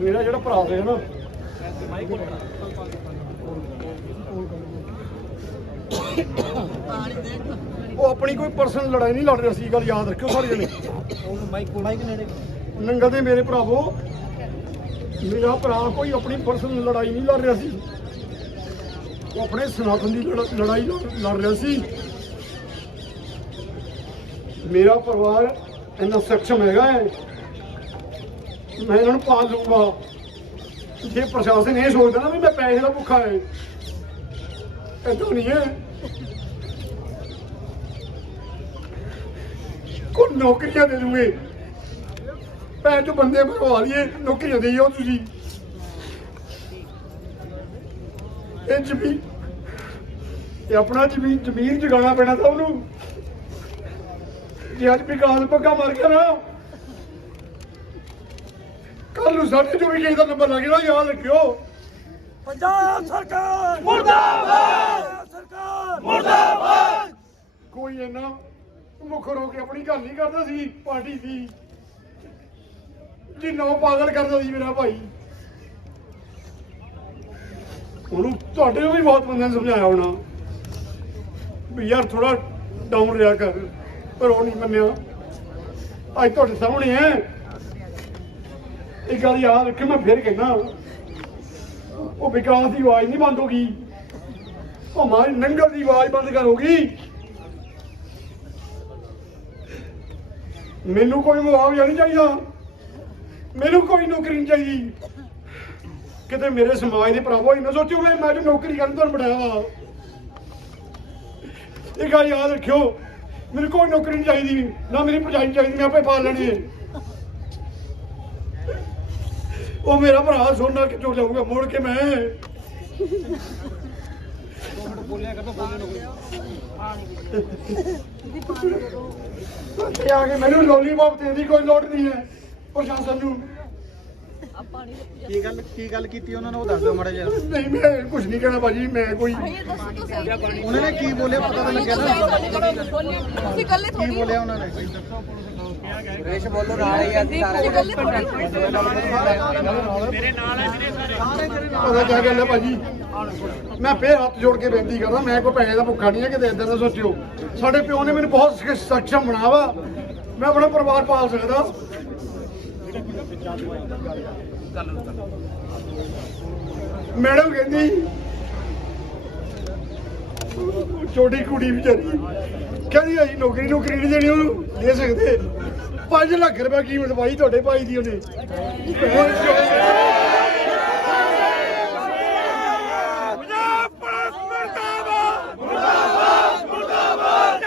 ਮੇਰਾ ਜਿਹੜਾ ਭਰਾ ਸੀ ਨਾ, ਉਹ ਆਪਣੀ ਕੋਈ ਪਰਸਨਲ ਲੜਾਈ ਨਹੀਂ ਲੜ ਰਿਹਾ ਸੀ ਗੱਲ ਯਾਦ ਰੱਖਿਓ ਸਾਰੇ ਜਣੇ। ਨੰਗਲ ਦੇ ਮੇਰੇ ਭਰਾਵੋ, ਮੇਰਾ ਭਰਾ ਕੋਈ ਆਪਣੀ ਪਰਸਨਲ ਲੜਾਈ ਨਹੀਂ ਲੜ ਰਿਹਾ ਸੀ। ਉਹ ਆਪਣੇ ਸਨਾਤਨ ਦੀ ਲੜ- ਲੜਾਈ ਲੜ- ਲੜ ਰਿਹਾ ਸੀ। ਮੇਰਾ ਪਰਿਵਾਰ ਇੰਨਾ ਸਖਸ਼ਮ ਹੈਗਾ ਹੈ ਮੈਂ ਇਹਨਾਂ ਨੂੰ ਪਾਲ ਲੂੰਗਾ ਜੇ ਪ੍ਰਸ਼ਾਸਨ ਇਹ ਸੋਚਦਾ ਨਾ ਵੀ ਮੈਂ ਪੈਸੇ ਦਾ ਭੁੱਖਾ ਹੈ ਏਦਾਂ ਨਹੀਂ ਹੈ ਕੋਈ ਨੌਕਰੀਆਂ ਦੇ ਦੂੰਗੇ। ਭੈਣ ਚੋ ਬੰਦੇ ਭਰਵਾ ਲਈਏ, ਨੌਕਰੀਆਂ ਦੇਈਓ ਤੁਸੀਂ। ਇਹ ਜ਼ਮੀਨ, ਇਹ ਆਪਣਾ ਜ਼ਮੀਨ ਜ਼ਮੀਨ ਜਗਾਉਣਾ ਪੈਣਾ ਤਾਂ ਉਹਨੂੰ। ਜੇ ਅੱਜ ਵਿਕਾਸ ਪੱਕਾ ਮਰ ਗਿਆ ਨਾ ਕੱਲ ਨੂੰ ਸਾਡੇ ਚੋਂ ਵੀ ਕਿਸੇ ਦਾ ਨੰਬਰ ਲੱਗ ਜਾਣਾ ਯਾਦ ਰੱਖਿਓ। ਪੰਜਾਬ ਸਰਕਾਰ! ਮੁਰਦਾਬਾਦ! ਸਰਕਾਰ! ਮੁਰਦਾਬਾਦ! ਕੋਈ ਇੰਨਾ ਮੁਖਰ ਹੋ ਕੇ ਆਪਣੀ ਗੱਲ ਨਹੀਂ ਕਰਦਾ ਸੀ ਪਾਰਟੀ ਸੀ ਜਿੰਨਾ ਉਹ ਪਾਗਲ ਕਰਦਾ ਸੀ ਮੇਰਾ ਭਾਈ। ਉਹਨੂੰ ਤੁਹਾਡੇ ਨੂੰ ਵੀ ਬਹੁਤ ਬੰਦਿਆਂ ਨੇ ਸਮਝਾਇਆ ਹੋਣਾ ਵੀ ਯਾਰ ਥੋੜਾ ਡਾਊਨ ਰਿਹਾ ਕਰ ਪਰ ਉਹ ਨਹੀਂ ਮੰਨਿਆ। ਅੱਜ ਤੁਹਾਡੇ ਸਾਹਮਣੇ ਹੈ। ਇੱਕ ਗੱਲ ਯਾਦ ਰੱਖਿਓ, ਮੈਂ ਫਿਰ ਕਹਿਣਾ ਉਹ ਵਿਕਾਸ ਦੀ ਆਵਾਜ਼ ਨਹੀਂ ਬੰਦ ਹੋਗੀ ਉਹ ਮਾਰੀ ਨੰਗਲ ਦੀ ਆਵਾਜ਼ ਬੰਦ ਕਰ ਹੋਗੀ ਮੈਨੂੰ ਕੋਈ ਮੁਆਵਜ਼ਾ ਨਹੀਂ ਚਾਹੀਦਾ। ਮੈਨੂੰ ਕੋਈ ਨੌਕਰੀ ਨਹੀਂ ਚਾਹੀਦੀ। ਕਿਤੇ ਮੇਰੇ ਸਮਾਜ ਦੇ ਭਰਾਵੋ ਇਹਨਾਂ ਸੋਚੋ ਵੀ ਮੈਂ ਜੋ ਨੌਕਰੀ ਕਰਨ ਤੁਹਾਨੂੰ ਬਿਠਾਇਆ ਵਾ। ਇਹ ਗੱਲ ਯਾਦ ਰੱਖਿਓ, ਮੈਨੂੰ ਕੋਈ ਨੌਕਰੀ ਨਹੀਂ ਚਾਹੀਦੀ, ਨਾ ਮੇਰੀ ਭਰਜਾਈ ਚਾਹੀਦੀ, ਮੈਂ ਆਪੇ ਪਾਲ ਲੈਣੀ ਹੈ। ਉਹ ਮੇਰਾ ਭਰਾ ਸੋਨਾ ਕਿੱਥੋਂ ਲਿਆਊਗਾ? ਮੋੜ ਕੇ ਮੈਂ। ਬੋਲਿਆ ਕਰਦਾ ਬੋਲੇ ਨੂੰ ਆ ਕੇ ਮੈਨੂੰ ਲੋਲੀਪੌਪ ਦੇਣ ਦੀ ਕੋਈ ਲੋੜ ਨਹੀਂ ਹੈ ਪ੍ਰਸ਼ਾਸਨ ਨੂੰ। ਕੀ ਗੱਲ ਕੀ ਗੱਲ ਕੀਤੀ ਉਹਨਾਂ ਨੇ ਉਹ ਦੱਸ ਦਿਓ ਮਾੜਾ ਜਿਹਾ। ਨਹੀਂ ਮੈਂ ਕੁਝ ਨਹੀਂ ਕਹਿਣਾ ਭਾਜੀ ਮੈਂ ਕੋਈ ਉਹਨਾਂ ਨੇ ਕੀ ਬੋਲਿਆ ਪਤਾ ਤਾਂ ਲੱਗਿਆ ਨਾ। ਤੁਸੀਂ ਇਕੱਲੇ ਕੀ ਥੋੜੀ ਬੋਲਿਆ ਉਹਨਾਂ ਨੇ? ਰੇਸ਼ ਬੋਲੋ ਨਾਲ ਹੀ ਆ ਸਾਰੇ। ਇਕੱਲੇ ਥੋੜੀ ਪਤਾ ਕਿਆ ਗੱਲ ਹੈ ਭਾਜੀ? ਮੈਂ ਫੇਰ ਹੱਥ ਜੋੜ ਕੇ ਬੇਨਤੀ ਕਰਦਾ ਮੈਂ ਕੋਈ ਪੈਸੇ ਦਾ ਭੁੱਖਾ ਨਹੀਂ ਹੈ ਕਿਤੇ ਇਦਾਂ ਦਾ ਸੋਚਿਓ। ਸਾਡੇ ਪਿਓ ਨੇ ਮੈਨੂੰ ਬਹੁਤ ਸ- ਸક્ષਮ ਬਣਾਇਆ ਵਾ ਮੈਂ ਆਪਣਾ ਪਰਿਵਾਰ ਪਾਲ ਸਕਦਾ। ਮੈਡਮ ਕਹਿੰਦੀ, ਛੋਟੀ ਕੁੜੀ ਵਿਚਾਰੀ, ਕਹਿੰਦੀ ਅਸੀਂ ਨੌਕਰੀ ਨੌਕਰੀ ਨਹੀਂ ਦੇਣੀ, ਉਹਨੂੰ ਦੇ ਸਕਦੇ। 5 ਲੱਖ ਰੁਪਏ ਕੀਮਤ ਪਾਈ ਤੁਹਾਡੇ ਭਾਈ ਦੀ ਉਹਨੇ ਪੰਜਾਬ ਪੁਲਿਸ ਮੁਰਦਾਬਾਦ ਮੁਰਦਾਬਾਦ ਮੁਰਦਾਬਾਦ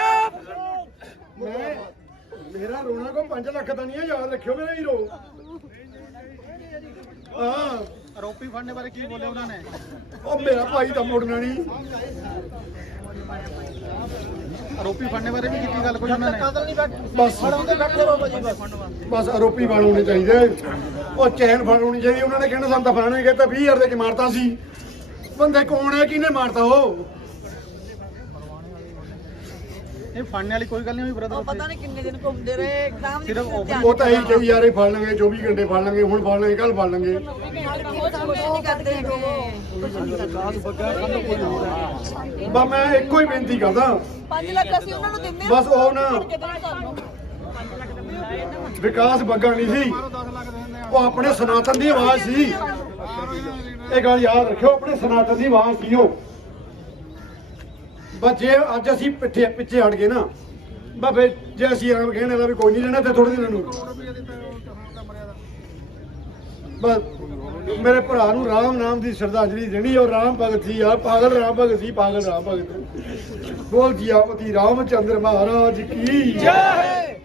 ਮੈਂ ਮੇਰਾ ਰੋਣਾ ਕੋ 5 ਲੱਖ ਦਾ ਨਹੀਂ ਹੈ ਯਾਦ ਰੱਖਿਓ ਮੇਰਾ ਹੀਰੋ। ਹਾਂ। ਆਰੋਪੀ ਫੜਨੇ ਬਾਰੇ ਕੀ ਬੋਲਿਆ ਉਹਨਾਂ ਨੇ? ਉਹ ਮੇਰਾ ਭਾਈ ਤਾਂ ਮੁੜਨਾ ਨਹੀਂ। ਆਰੋਪੀ ਫੜਨੇ ਬਾਰੇ ਵੀ ਕੀਤੀ ਗੱਲ ਕੋਈ ਉਹਨਾਂ ਨੇ? ਬਸ। ਬਸ। ਆਰੋਪੀ ਬਣ ਹੋਣੇ ਚਾਹੀਦੇ। ਉਹ ਚੈਨ ਫੜ ਹੋਣੀ ਚਾਹੀਦੀ। ਉਹਨਾਂ ਨੇ ਕਹਿਣਾ ਸਾਨੂੰ ਤਾਂ ਫੜਾਣੇ ਗਏ ਤਾਂ 20000 ਦੇ ਕੇ ਮਾਰਤਾ ਸੀ। ਬੰਦੇ ਕੌਣ ਹੈ? ਕਿਹਨੇ ਮਾਰਤਾ ਉਹ? ਇਹ ਫੜਨੇ ਵਾਲੀ ਕੋਈ ਗੱਲ ਨਹੀਂ ਹੋਈ ਉਹ ਬ੍ਰਦਰ ਪਤਾ ਨਹੀਂ ਕਿੰਨੇ ਦਿਨ ਘੁੰਮਦੇ ਰਹੇ ਇੱਕਦਮ ਸਿਰਫ ਉਹ- ਉਹ ਤਾਂ ਇਹੀ ਕਹੀ ਯਾਰ ਇਹ ਫੜ ਲਾਂਗੇ 24 ਘੰਟੇ ਫੜ ਲਾਂਗੇ ਹੁਣ ਫੜ ਲਾਂਗੇ ਕੱਲ ਫੜ ਲਾਂਗੇ ਨਹੀਂ ਕਰਦੇ ਹੈਗੇ ਕੁਝ ਨਹੀਂ ਕਰਦੇ। ਬਸ ਮੈਂ ਇੱਕੋ ਹੀ ਬੇਨਤੀ ਕਰਦਾ। 5 ਲੱਖ ਅਸੀਂ ਉਹਨਾਂ ਨੂੰ ਦਿੰਦੇ ਬਸ ਉਹ ਨਾ ਵਿਕਾਸ ਬੱਗਾ ਨਹੀਂ ਸੀ। ਉਹ ਆਪਣੇ ਸਨਾਤਨ ਦੀ ਆਵਾਜ਼ ਸੀ। ਇਹ ਗੱਲ ਯਾਦ ਰੱਖਿਓ ਆਪਣੇ ਸਨਾਤਨ ਦੀ ਆਵਾਜ਼ ਸੀ ਉਹ ਬਸ ਜੇ ਅੱਜ ਅਸੀਂ ਪਿੱਛੇ ਪਿੱਛੇ ਹਟ ਗਏ ਨਾ, ਬਸ ਫਿਰ ਜੇ ਅਸੀਂ ਆਮ ਕਹਿਣ ਦਾ ਵੀ ਕੋਈ ਨਹੀਂ ਲੈਣਾ ਤੇ ਥੋੜੇ ਦਿਨਾਂ ਨੂੰ। ਬਸ ਮੇਰੇ ਭਰਾ ਨੂੰ ਰਾਮ ਨਾਮ ਦੀ ਸ਼ਰਧਾਂਜਲੀ ਦੇਣੀ ਔਰ ਰਾਮ ਭਗਤ ਸੀ ਯਾਰ ਪਾਗਲ ਰਾਮ ਭਗਤ ਸੀ ਪਾਗਲ ਰਾਮ ਭਗਤ। ਬੋਲ ਜੀ ਆ ਰਾਮ ਚੰਦਰ ਮਹਾਰਾਜ ਕੀ। ਜੈ